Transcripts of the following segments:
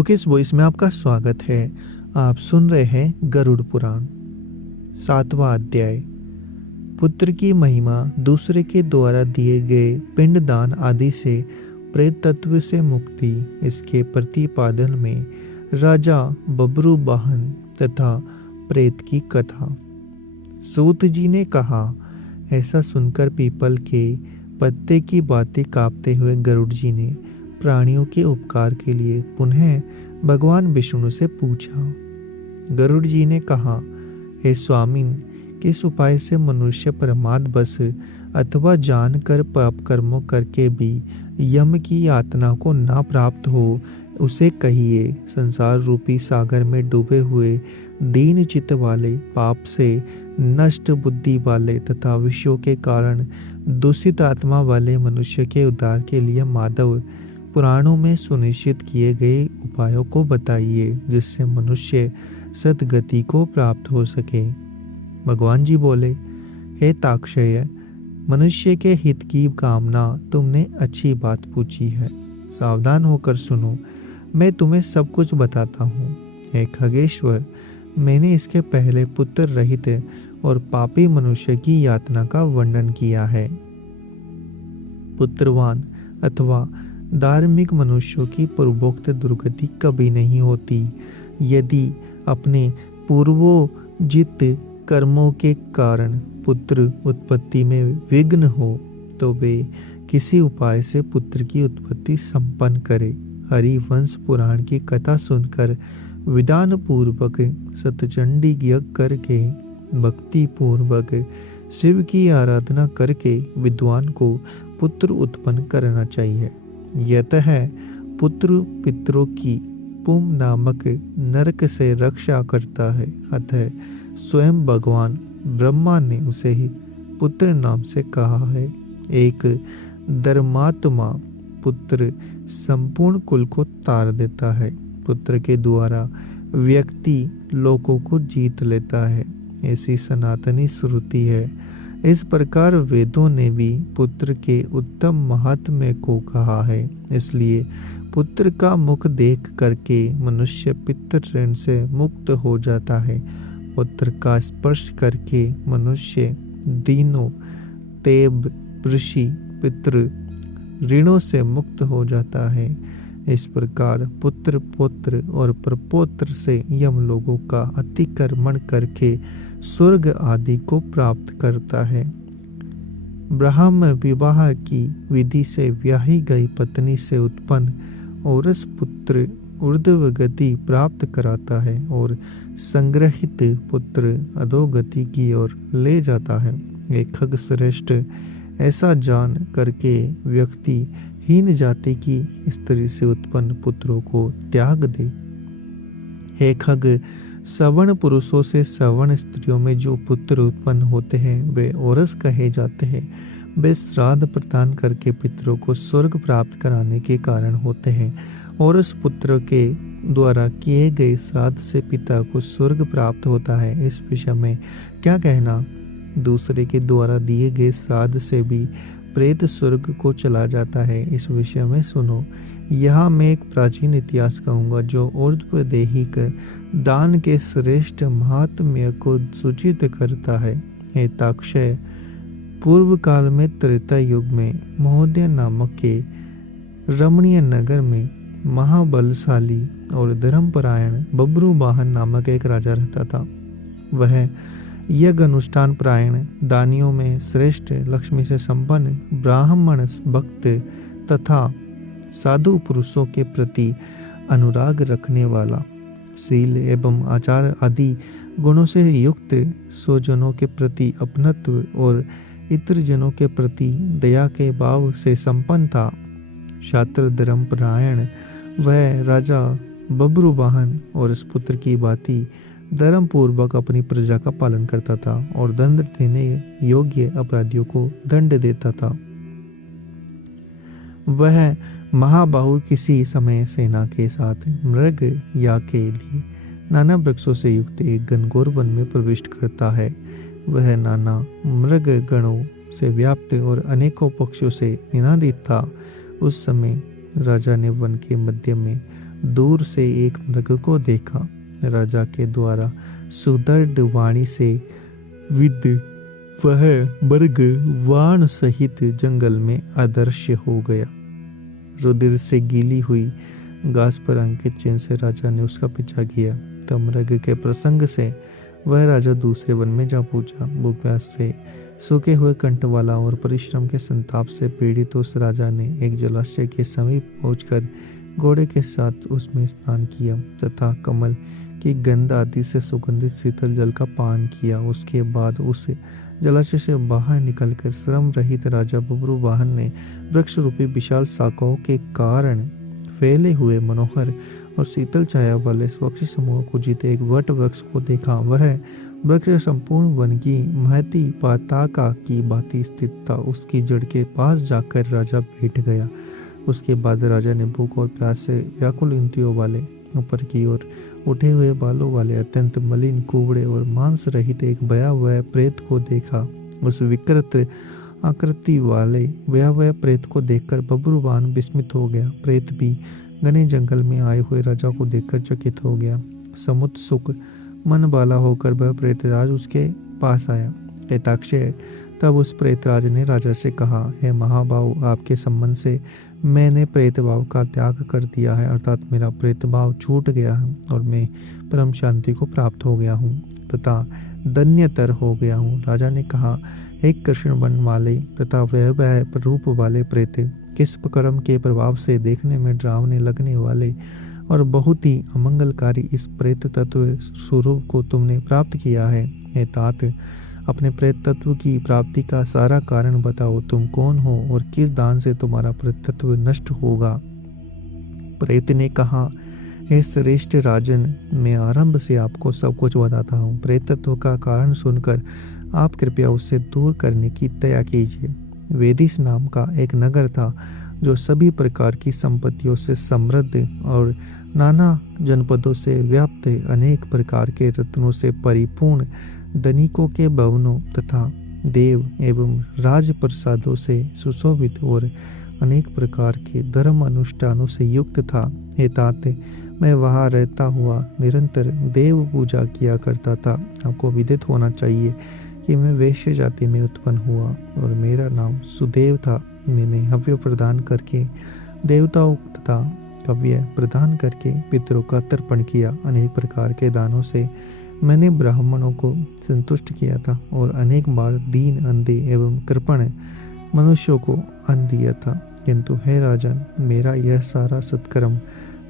Bookish voice में आपका स्वागत है। आप सुन रहे हैं गरुड़ पुराण 7वां अध्याय। पुत्र की महिमा, दूसरे के द्वारा दिए गए पिंडदान आदि से प्रेत तत्व से मुक्ति, इसके प्रतिपादन में राजा बबरू वाहन तथा प्रेत की कथा। सूत जी ने कहा। ऐसा सुनकर पीपल के पत्ते की बातें कांपते हुए गरुड़ जी ने प्राणियों के उपकार के लिए पुनः भगवान विष्णु से पूछा। गरुड़ जी ने कहा, हे स्वामिन, किस उपाय से मनुष्य प्रमाद बस अथवा जानकर पाप कर्मों करके भी यम की यातना को ना प्राप्त हो, उसे कहिए। संसार रूपी सागर में डूबे हुए दीन चित्त वाले, पाप से नष्ट बुद्धि वाले तथा विषयों के कारण दूषित आत्मा वाले मनुष्य के उद्धार के लिए माधव पुराणों में सुनिश्चित किए गए उपायों को बताइए, जिससे मनुष्य सद्गति को प्राप्त हो सके। भगवान जी बोले, हे ताक्षय, मनुष्य के हित की कामना तुमने अच्छी बात पूछी है। सावधान होकर सुनो, मैं तुम्हें सब कुछ बताता हूँ। हे खगेश्वर, मैंने इसके पहले पुत्र रहित और पापी मनुष्य की यातना का वर्णन किया है। पुत्रवान अथवा धार्मिक मनुष्यों की पूर्वोक्त दुर्गति कभी नहीं होती। यदि अपने पूर्वोजित कर्मों के कारण पुत्र उत्पत्ति में विघ्न हो, तो वे किसी उपाय से पुत्र की उत्पत्ति संपन्न करे। हरिवंश पुराण की कथा सुनकर विधान पूर्वक सतचंडी यज्ञ करके भक्ति पूर्वक शिव की आराधना करके विद्वान को पुत्र उत्पन्न करना चाहिए। यतः पुत्र पितरों की पुम नामक नरक से रक्षा करता है। अतः स्वयं भगवान ब्रह्मा ने उसे ही पुत्र नाम से कहा है। एक धर्मात्मा पुत्र संपूर्ण कुल को तार देता है। पुत्र के द्वारा व्यक्ति लोगों को जीत लेता है, ऐसी सनातनी श्रुति है। इस प्रकार वेदों ने भी पुत्र के उत्तम महात्म्य को कहा है। इसलिए पुत्र का मुख देख करके मनुष्य पितृ ऋण से मुक्त हो जाता है। पुत्र का स्पर्श करके मनुष्य दीनों, देव, ऋषि, पितृ ऋणों से मुक्त हो जाता है। इस प्रकार पुत्र, पौत्र और प्रपौत्र से यम लोगों का अतिक्रमण करके स्वर्ग आदि को प्राप्त करता है। ब्राह्म विवाह की विधि से ब्याही गई पत्नी से उत्पन्न औरस पुत्र ऊर्ध्व गति प्राप्त कराता है और संग्रहित पुत्र अधोगति की ओर ले जाता है। एक खग श्रेष्ठ, ऐसा जान करके व्यक्ति हीन जाति की स्त्री से उत्पन्न पुत्रों को त्याग दे। हे खग, सवर्ण पुरुषों से सवर्ण स्त्रियों में जो पुत्र उत्पन्न होते हैं वे औरस कहे जाते हैं। वे श्राद्ध प्रदान करके पितरों को स्वर्ग प्राप्त कराने के कारण होते हैं। औरस पुत्र के द्वारा किए गए श्राद्ध से पिता को स्वर्ग प्राप्त होता है। इस विषय में क्या कहना? दूसरे के द्वारा दिए गए श्राद्ध से भी प्रेत स्वर्ग को चला जाता है। इस विषय में सुनो। यहाँ मैं एक प्राचीन इतिहास कहूँगा जो और्ध्वदेहिक दान के श्रेष्ठ महात्म्य को सूचित करता है। हे ताक्षय, पूर्व काल में त्रेता युग में महोदय नामक के रमणीय नगर में महाबलशाली और धर्मपरायण बब्रू वाहन नामक एक राजा रहता था। वह यज्ञ अनुष्ठान परायण, दानियों में श्रेष्ठ, लक्ष्मी से संपन्न, ब्राह्मण भक्त तथा साधु पुरुषों के प्रति अनुराग रखने वाला, शील एवं आचार आदि गुणों से युक्त, स्वजनों के प्रति अपनत्व और इतर जनों के प्रति दया के भाव से संपन्न था। क्षात्र धर्मपरायण वह राजा बब्रू वाहन और इस पुत्र की भांति धर्म पूर्वक अपनी प्रजा का पालन करता था और दंड देने योग्य अपराधियों को दंड देता था। वह महाबाहु किसी समय सेना के साथ मृग या के लिए नाना वृक्षों से युक्त एक घनघोर वन में प्रविष्ट करता है। वह नाना मृग गणों से व्याप्त और अनेकों पक्षियों से निनादित था। उस समय राजा ने वन के मध्य में दूर से एक मृग को देखा। राजा के द्वारा सुदृढ़ वाणी से विद वह मृग वाण सहित जंगल में अदृश्य हो गया। रुधिर से गीली हुई घास पर अंकित चिन्ह से राजा ने उसका पीछा किया। तब मृग के प्रसंग से वह राजा दूसरे वन में जा पहुंचा। भूख प्यास से सूखे हुए कंठ वाला और परिश्रम के संताप से पीड़ित उस राजा ने एक जलाशय के समीप पहुंचकर घोड़े के साथ उसमें स्नान किया तथा कमल की गंध आदि से सुगंधित शीतल जल का पान किया। उसके बाद उस जलाशय से बाहर निकलकर श्रम रहित राजा बब्रुवाहन ने वृक्ष रूपी विशाल शाखाओं के कारण फैले हुए मनोहर और शीतल छाया वाले पक्षी समूह को जीते एक वट वृक्ष को देखा। वह वृक्ष संपूर्ण वन की महती पताका की भांति स्थित था। उसकी जड़ के पास जाकर राजा बैठ गया। उसके बाद राजा ने भूख और प्यास से व्याकुल इंद्रियों वाले ऊपर की ओर उठे हुए बालों वाले अत्यंत मलिन कुबड़े और मांस रहित एक भयावह प्रेत को देखा। उस विकृत आकृति वाले भयावह प्रेत को देखकर बब्रुवाहन विस्मित हो गया। प्रेत भी घने जंगल में आए हुए राजा को देखकर चकित हो गया। समुत्सुक मन वाला होकर वह प्रेतराज उसके पास आया। एताक्षय तब उस प्रेतराज ने राजा से कहा, हे महाभाव, आपके संबंध से मैंने प्रेतभाव का त्याग कर दिया है, अर्थात मेरा प्रेतभाव छूट गया है और मैं परम शांति को प्राप्त हो गया हूँ तथा धन्यतर हो गया हूँ। राजा ने कहा, हे कृष्ण वन वाले तथा वह रूप वाले प्रेत, किस कर्म के प्रभाव से देखने में डरावने लगने वाले और बहुत ही अमंगलकारी इस प्रेत तत्व स्वरूप को तुमने प्राप्त किया है। हे तात, अपने प्रेत तत्व की प्राप्ति का सारा कारण बताओ। तुम कौन हो और किस दान से तुम्हारा प्रेत तत्व नष्ट होगा। प्रेत ने कहा, हे श्रेष्ठ राजन, मैं आरंभ से आपको सब कुछ बताता हूँ। प्रेत तत्व का कारण सुनकर आप कृपया उससे दूर करने की दया कीजिए। वेदिस नाम का एक नगर था जो सभी प्रकार की संपत्तियों से समृद्ध और नाना जनपदों से व्याप्त अनेक प्रकार के रत्नों से परिपूर्ण धनिकों के भवनों तथा देव एवं राजप्रसादों से सुशोभित और अनेक प्रकार के धर्म अनुष्ठानों से युक्त था। हे तात, मैं वहाँ रहता हुआ निरंतर देव पूजा किया करता था। आपको विदित होना चाहिए कि मैं वैश्य जाति में उत्पन्न हुआ और मेरा नाम सुदेव था। मैंने हव्य प्रदान करके देवताओं तथा कव्य प्रदान करके पितरों का तर्पण किया। अनेक प्रकार के दानों से मैंने ब्राह्मणों को संतुष्ट किया था और अनेक बार दीन, अंधे एवं कृपण मनुष्यों को अन्न दिया था। किंतु हे राजन, मेरा यह सारा सत्कर्म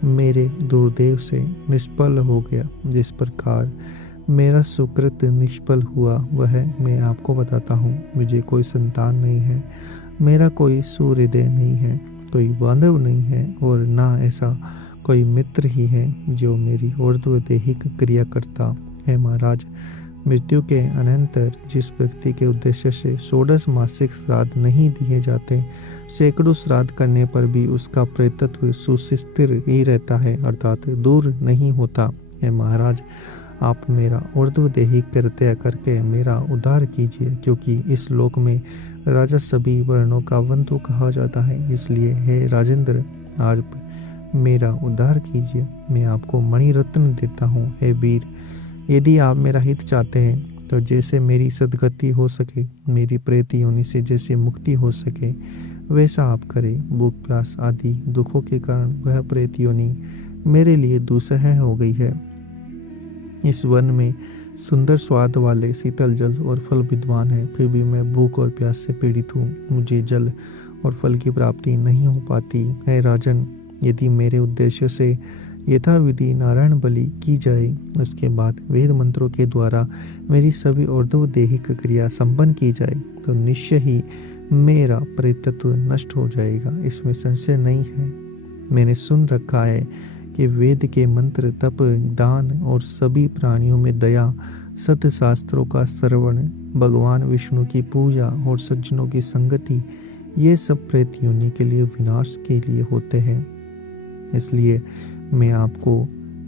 मेरे दुर्देव से निष्फल हो गया। जिस प्रकार मेरा सुकृत निष्फल हुआ वह मैं आपको बताता हूँ। मुझे कोई संतान नहीं है, मेरा कोई सूर्योदय नहीं है, कोई बांधव नहीं है और ना ऐसा कोई मित्र ही है जो मेरी ऊर्ध्वदेहिक क्रिया करता है। महाराज, मृत्यु के अनंतर जिस व्यक्ति के उद्देश्य से 16 मासिक श्राद्ध नहीं दिए जाते, सैकड़ों श्राद्ध करने पर भी उसका प्रेतत्व सुस्थिर ही रहता है, अर्थात दूर नहीं होता है। महाराज, आप मेरा ऊर्ध्वदेहिक कृत्य करके मेरा उद्धार कीजिए, क्योंकि इस लोक में राजा सभी वर्णों का बंधु कहा जाता है। इसलिए हे राजेंद्र, आज मेरा उद्धार कीजिए। मैं आपको मणि रत्न देता हूँ। हे वीर, यदि आप मेरा हित चाहते हैं तो जैसे मेरी सद्गति हो सके, मेरी प्रेत योनि से जैसे मुक्ति हो सके, वैसा आप करें। भूख प्यास आदि दुखों के कारण वह प्रेत योनि मेरे लिए दुस्सह हो गई है। इस वन में सुंदर स्वाद वाले शीतल जल और फल विद्वान है, फिर भी मैं भूख और प्यास से पीड़ित हूँ। मुझे जल और फल की प्राप्ति नहीं हो पाती है। राजन, यदि मेरे उद्देश्य से यथाविधि नारायण बलि की जाए, उसके बाद वेद मंत्रों के द्वारा मेरी सभी ऊर्ध्वदेहिक क्रिया संपन्न की जाए, तो निश्चय ही मेरा प्रेतत्व नष्ट हो जाएगा। इसमें संशय नहीं है। मैंने सुन रखा है कि वेद के मंत्र, तप, दान और सभी प्राणियों में दया, सत्य शास्त्रों का श्रवण, भगवान विष्णु की पूजा और सज्जनों की संगति, ये सब प्रेत योनि के लिए विनाश के लिए होते हैं। इसलिए मैं आपको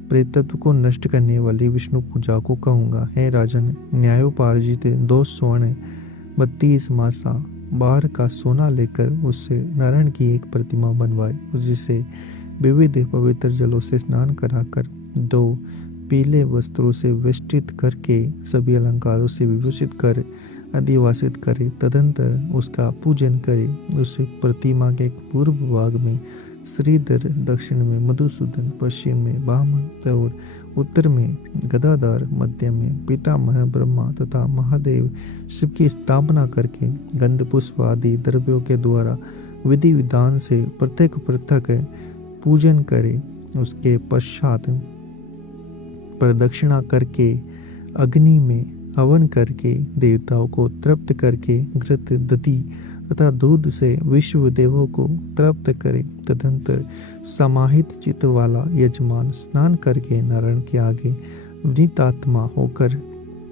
प्रेतत्व को नष्ट करने वाली विष्णु पूजा को कहूँगा। हे राजन, न्यायोपार्जित 2 स्वर्ण 32 मासा बाहर का सोना लेकर उससे नारायण की एक प्रतिमा बनवाए, जिसे विविध पवित्र जलों से स्नान कराकर 2 पीले वस्त्रों से वेष्टित करके सभी अलंकारों से विभूषित कर अधिवासित करे। तदंतर उसका पूजन करे। उस प्रतिमा के पूर्व भाग में श्रीधर, दक्षिण में मधुसूदन, पश्चिम में वामन और उत्तर में गदाधर, मध्य में पितामह ब्रह्मा तथा महादेव शिव की स्थापना करके गंध पुष्प आदि द्रव्यों के द्वारा विधि विधान से पृथक पृथक पूजन करे। उसके पश्चात प्रदक्षिणा करके अग्नि में हवन करके देवताओं को तृप्त करके घृत, दधि तथा दूध से विश्व देवों को तृप्त करे। तदंतर समाहित चित्त वाला यजमान स्नान करके नारायण के आगे विनीतात्मा होकर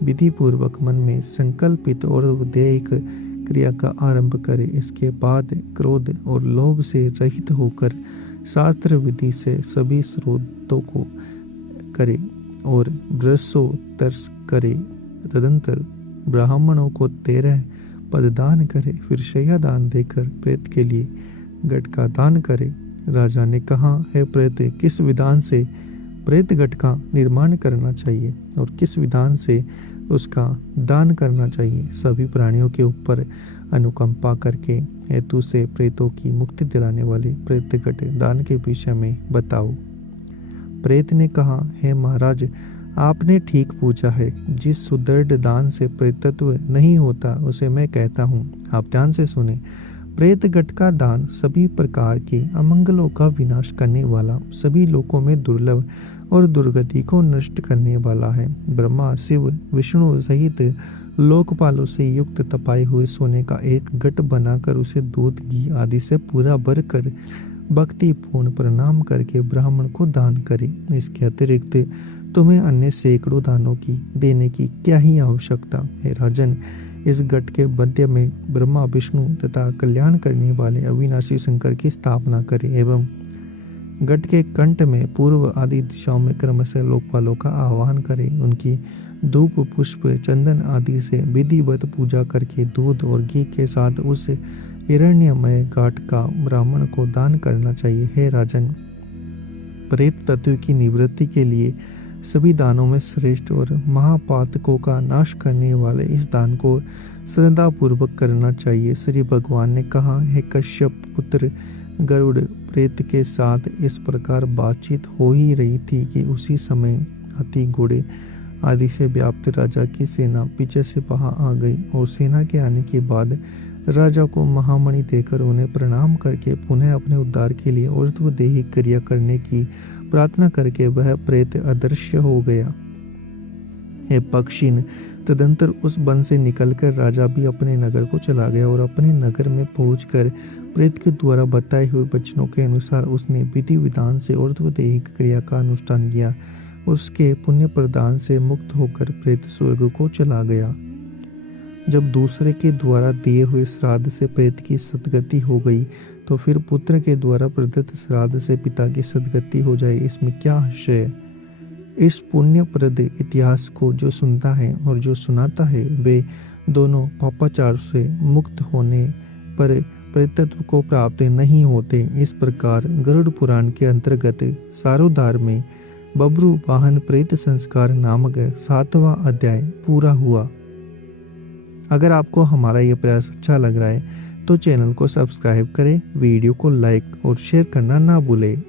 विधि पूर्वक मन में संकल्पित और दैहिक क्रिया का आरंभ करे। इसके बाद क्रोध और लोभ से रहित होकर शास्त्र विधि से सभी स्रोतों को करे और वृषोत्तर्ष करे। तदंतर ब्राह्मणों को 13 पद दान करे। फिर शैया दान देकर प्रेत के लिए घट का दान करे। राजा ने कहा, हे प्रेत, किस विधान से प्रेत घट का निर्माण करना चाहिए और किस विधान से उसका दान करना चाहिए? सभी प्राणियों के ऊपर अनुकंपा करके हेतु से प्रेतों की मुक्ति दिलाने वाले प्रेत घट दान के विषय में बताओ। प्रेत ने कहा, हे महाराज, आपने ठीक पूछा है। जिस सुदृढ़ दान से प्रेतत्व नहीं होता उसे मैं कहता हूँ। आप ध्यान से सुने। प्रेत घट का दान सभी प्रकार के अमंगलों का विनाश करने वाला, सभी लोकों में दुर्लभ और दुर्गति को नष्ट करने वाला है। ब्रह्मा, शिव, विष्णु सहित लोकपालों से युक्त तपाए हुए सोने का एक घट बनाकर उसे दूध, घी आदि से पूरा भरकर भक्ति पूर्ण प्रणाम करके ब्राह्मण को दान करे। इसके अतिरिक्त तुम्हें अन्य सैकड़ों दानों की देने की क्या ही आवश्यकता है? राजन, इस घट के मध्य में ब्रह्मा, विष्णु तथा कल्याण करने वाले अविनाशी शंकर की स्थापना करे एवं घट के कंठ में पूर्व आदि दिशाओं में क्रमशः लोकपालों का आह्वान करे। उनकी धूप, पुष्प, चंदन आदि से विधिवत पूजा करके दूध और घी के साथ उस हिरण्यमय घाट का ब्राह्मण को दान करना चाहिए। हे राजन, प्रेत तत्व की निवृत्ति के लिए सभी दानों में श्रेष्ठ और महापातकों का नाश करने वाले इस दान को श्रद्धा पूर्वक करना चाहिए। श्री भगवान ने कहा, हे कश्यप पुत्र गरुड़, प्रेत के साथ इस प्रकार बातचीत हो ही रही थी कि उसी समय हाथी, घोड़े आदि से व्याप्त राजा की सेना पीछे से वहां आ गई और सेना के आने के बाद राजा को महामणि देकर उन्हें प्रणाम करके पुनः अपने उद्धार के लिए ऊर्ध्वदेही क्रिया करने की प्रार्थना करके वह प्रेत अदृश्य हो गया। हे पक्षिन, तदंतर उस वन से निकलकर राजा भी अपने नगर को चला गया और अपने नगर में पहुंचकर प्रेत के द्वारा बताए हुए वचनों के अनुसार उसने विधि विधान से ऊर्ध्वदेही क्रिया का अनुष्ठान किया। उसके पुण्य प्रदान से मुक्त होकर प्रेत स्वर्ग को चला गया। जब दूसरे के द्वारा दिए हुए श्राद्ध से प्रेत की सद्गति हो गई तो फिर पुत्र के द्वारा प्रदत्त श्राद्ध से पिता की सद्गति हो जाए, इसमें क्या आश्चर्य है? इस पुण्यप्रद इतिहास को जो सुनता है और जो सुनाता है वे दोनों पापाचार से मुक्त होने पर प्रेतत्व को प्राप्त नहीं होते। इस प्रकार गरुड़ पुराण के अंतर्गत सारोद्धार में बब्रू वाहन प्रेत संस्कार नामक 7वां अध्याय पूरा हुआ। अगर आपको हमारा यह प्रयास अच्छा लग रहा है तो चैनल को सब्सक्राइब करें, वीडियो को लाइक और शेयर करना ना भूलें।